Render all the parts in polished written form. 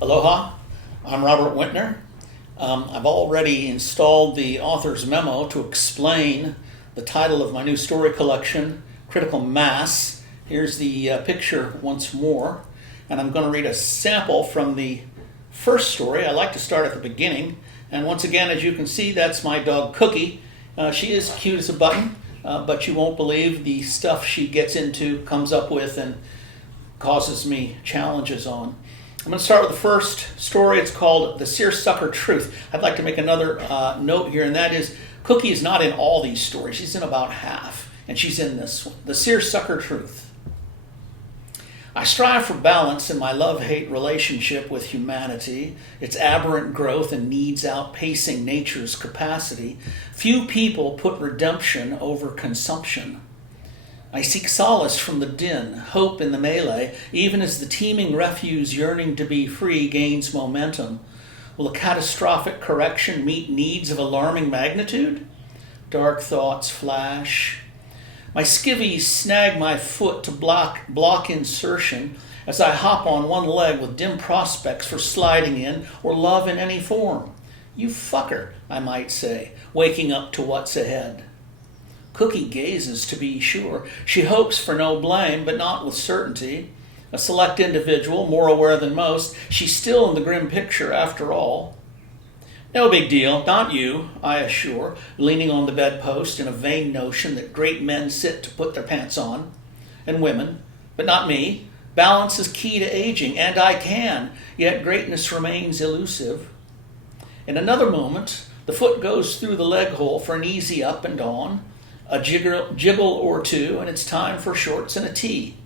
Aloha, I'm Robert Wintner. I've already installed the author's memo to explain the title of my new story collection, Critical Mass. Here's the picture once more, and I'm going to read a sample from the first story. I like to start at the beginning, and once again, as you can see, that's my dog Cookie. She is cute as a button, but you won't believe the stuff she gets into, comes up with, and causes me challenges on. I'm going to start with the first story. It's called The Seersucker Truth. I'd like to make another note here, and that is Cookie is not in all these stories. She's in about half, and she's in this one, The Seersucker Truth. I strive for balance in my love-hate relationship with humanity, its aberrant growth and needs outpacing nature's capacity. Few people put redemption over consumption. I seek solace from the din, hope in the melee, even as the teeming refuse yearning to be free gains momentum. Will a catastrophic correction meet needs of alarming magnitude? Dark thoughts flash. My skivvies snag my foot to block insertion as I hop on one leg with dim prospects for sliding in or love in any form. You fucker, I might say, waking up to what's ahead. Cookie gazes, to be sure. She hopes for no blame, but not with certainty. A select individual, more aware than most, she's still in the grim picture after all. No big deal, not you, I assure, leaning on the bedpost in a vain notion that great men sit to put their pants on. And women, but not me. Balance is key to aging, and I can, yet greatness remains elusive. In another moment, the foot goes through the leg hole for an easy up and on. A jiggle or two, and it's time for shorts and a tea.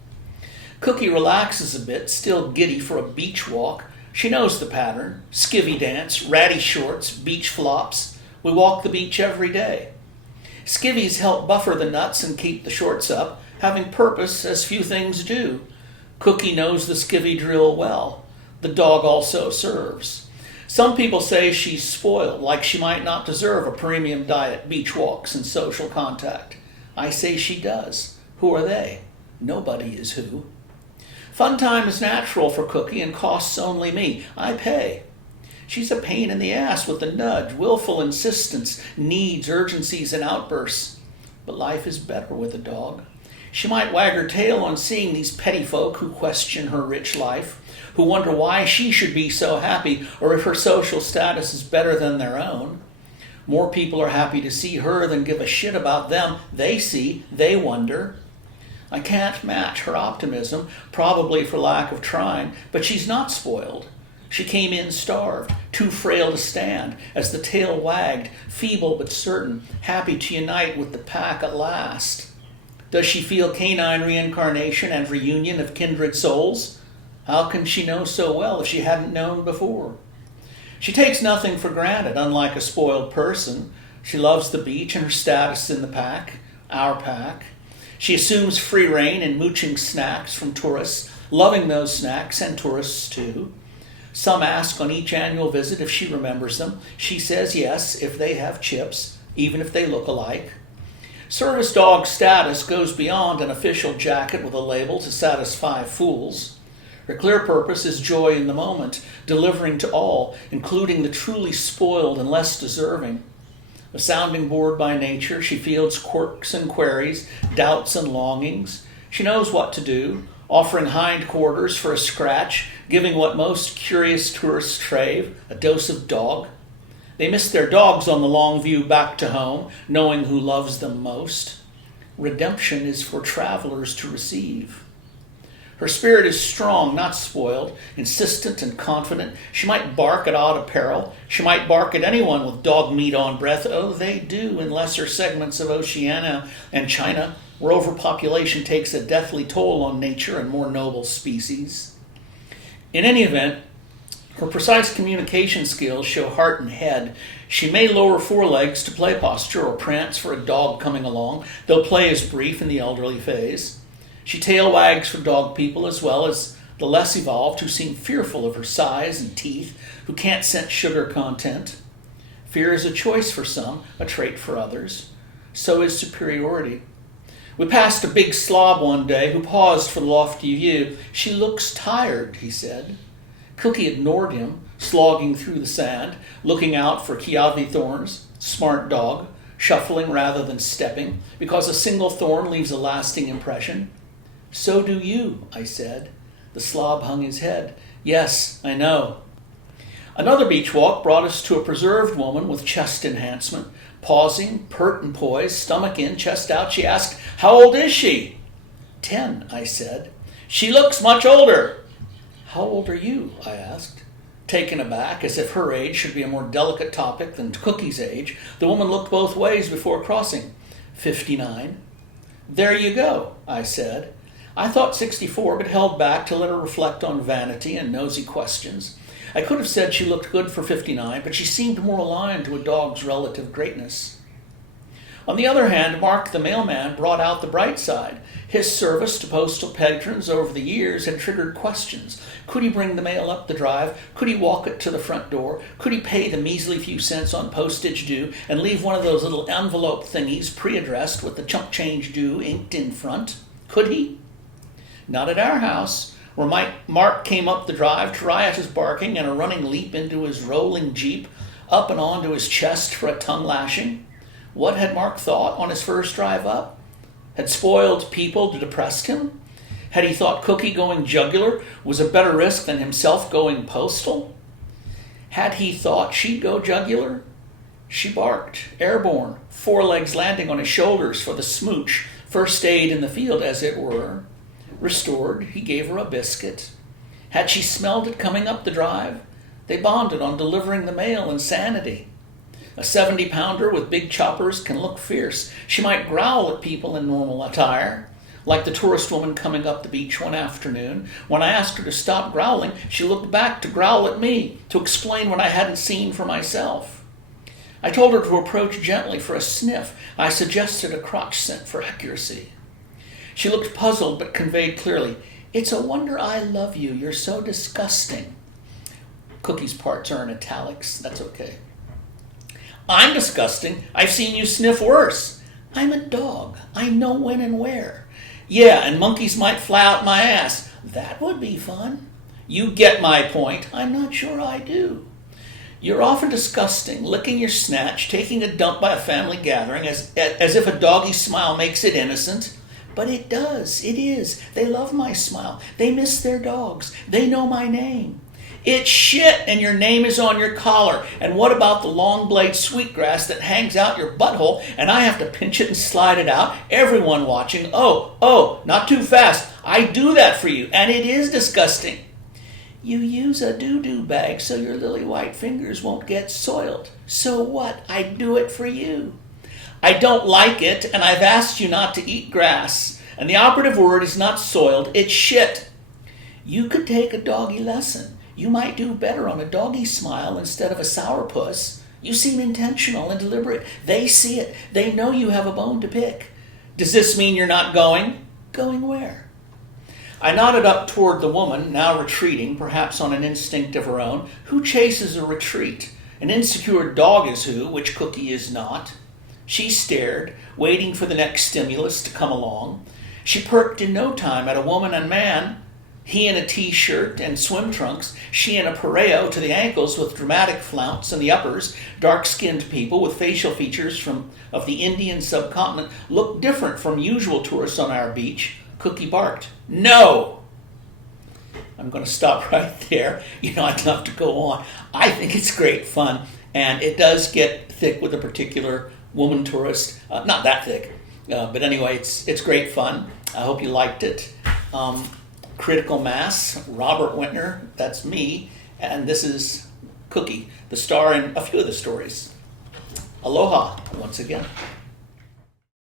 Cookie relaxes a bit, still giddy for a beach walk. She knows the pattern. Skivvy dance, ratty shorts, beach flops. We walk the beach every day. Skivvies help buffer the nuts and keep the shorts up, having purpose as few things do. Cookie knows the skivvy drill well. The dog also serves. Some people say she's spoiled, like she might not deserve a premium diet, beach walks, and social contact. I say she does. Who are they? Nobody is who. Fun time is natural for Cookie and costs only me. I pay. She's a pain in the ass with the nudge, willful insistence, needs, urgencies, and outbursts. But life is better with a dog. She might wag her tail on seeing these petty folk who question her rich life, who wonder why she should be so happy or if her social status is better than their own. More people are happy to see her than give a shit about them. They see, they wonder. I can't match her optimism, probably for lack of trying, but she's not spoiled. She came in starved, too frail to stand, as the tail wagged, feeble but certain, happy to unite with the pack at last. Does she feel canine reincarnation and reunion of kindred souls? How can she know so well if she hadn't known before? She takes nothing for granted, unlike a spoiled person. She loves the beach and her status in the pack, our pack. She assumes free rein in mooching snacks from tourists, loving those snacks and tourists too. Some ask on each annual visit if she remembers them. She says yes if they have chips, even if they look alike. Service dog status goes beyond an official jacket with a label to satisfy fools. Her clear purpose is joy in the moment, delivering to all, including the truly spoiled and less deserving. A sounding board by nature, she fields quirks and queries, doubts and longings. She knows what to do, offering hindquarters for a scratch, giving what most curious tourists crave, a dose of dog. They miss their dogs on the long view back to home, knowing who loves them most. Redemption is for travelers to receive. Her spirit is strong, not spoiled, insistent and confident. She might bark at odd apparel. She might bark at anyone with dog meat on breath. Oh, they do in lesser segments of Oceania and China, where overpopulation takes a deathly toll on nature and more noble species. In any event, her precise communication skills show heart and head. She may lower forelegs to play posture or prance for a dog coming along, though play is brief in the elderly phase. She tail wags for dog people as well as the less evolved who seem fearful of her size and teeth, who can't sense sugar content. Fear is a choice for some, a trait for others. So is superiority. We passed a big slob one day who paused for the lofty view. She looks tired, he said. Cookie ignored him, slogging through the sand, looking out for kiavi thorns. Smart dog, shuffling rather than stepping, because a single thorn leaves a lasting impression. So do you, I said. The slob hung his head. Yes, I know. Another beach walk brought us to a preserved woman with chest enhancement. Pausing, pert and poised, stomach in, chest out, she asked, "How old is she?" 10, I said. "She looks much older." "How old are you?" I asked. Taken aback, as if her age should be a more delicate topic than Cookie's age, the woman looked both ways before crossing. 59. "There you go," I said. I thought 64, but held back to let her reflect on vanity and nosy questions. I could have said she looked good for 59, but she seemed more aligned to a dog's relative greatness. On the other hand, Mark the mailman brought out the bright side. His service to postal patrons over the years had triggered questions. Could he bring the mail up the drive? Could he walk it to the front door? Could he pay the measly few cents on postage due and leave one of those little envelope thingies pre-addressed with the chunk change due inked in front? Could he? Not at our house, where Mark came up the drive, riotous barking and a running leap into his rolling Jeep, up and onto his chest for a tongue lashing. What had Mark thought on his first drive up? Had spoiled people depressed him? Had he thought Cookie going jugular was a better risk than himself going postal? Had he thought she'd go jugular? She barked, airborne, forelegs landing on his shoulders for the smooch, first aid in the field, as it were. Restored, he gave her a biscuit. Had she smelled it coming up the drive? They bonded on delivering the mail and sanity. A 70-pounder with big choppers can look fierce. She might growl at people in normal attire. Like the tourist woman coming up the beach one afternoon. When I asked her to stop growling, she looked back to growl at me, to explain what I hadn't seen for myself. I told her to approach gently for a sniff. I suggested a crotch scent for accuracy. She looked puzzled but conveyed clearly, "It's a wonder I love you. You're so disgusting." Cookie's parts are in italics. That's okay. "I'm disgusting. I've seen you sniff worse." "I'm a dog. I know when and where." "Yeah, and monkeys might fly out my ass." "That would be fun." "You get my point." "I'm not sure I do." "You're often disgusting, licking your snatch, taking a dump by a family gathering as if a doggy smile makes it innocent." "But it does. It is. They love my smile. They miss their dogs. They know my name." "It's shit, and your name is on your collar. And what about the long blade sweetgrass that hangs out your butthole, and I have to pinch it and slide it out, everyone watching? Oh, not too fast. I do that for you, and it is disgusting." "You use a doo-doo bag so your lily white fingers won't get soiled. So what? I do it for you." "I don't like it, and I've asked you not to eat grass. And the operative word is not soiled, it's shit." "You could take a doggy lesson. You might do better on a doggy smile instead of a sourpuss. You seem intentional and deliberate. They see it. They know you have a bone to pick." "Does this mean you're not going?" "Going where?" I nodded up toward the woman, now retreating, perhaps on an instinct of her own. Who chases a retreat? An insecure dog is who, which Cookie is not. She stared, waiting for the next stimulus to come along. She perked in no time at a woman and man, he in a T-shirt and swim trunks, she in a pareo to the ankles with dramatic flounce in the uppers. Dark-skinned people with facial features of the Indian subcontinent looked different from usual tourists on our beach. Cookie barked, "No!" I'm going to stop right there. I'd love to go on. I think it's great fun, and it does get thick with a particular woman tourist. Not that thick, but anyway, it's great fun. I hope you liked it. Critical Mass, Robert Wintner, that's me, and this is Cookie, the star in a few of the stories. Aloha, once again.